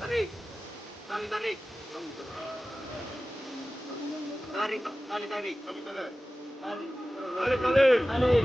Tarik, tarik, tarik, tarik, tarik, tarik, tarik, tarik, tarik.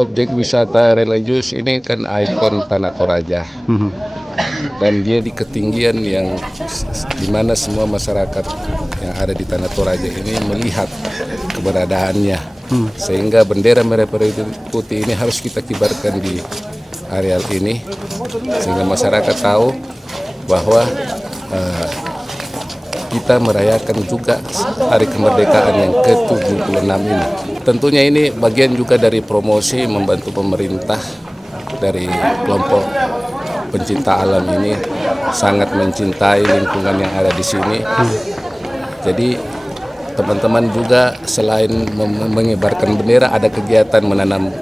Objek wisata religius ini kan ikon Tanah Toraja, dan dia di ketinggian yang dimana semua masyarakat yang ada di Tanah Toraja ini melihat keberadaannya, sehingga bendera merah putih ini harus kita kibarkan di areal ini, sehingga masyarakat tahu bahwa kita merayakan juga hari kemerdekaan yang ke-76 ini. Tentunya ini bagian juga dari promosi membantu pemerintah dari kelompok pencinta alam ini sangat mencintai lingkungan yang ada di sini. Jadi teman-teman juga selain mengibarkan bendera, ada kegiatan menanam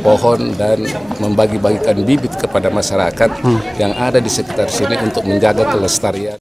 pohon dan membagi-bagikan bibit kepada masyarakat yang ada di sekitar sini untuk menjaga kelestarian.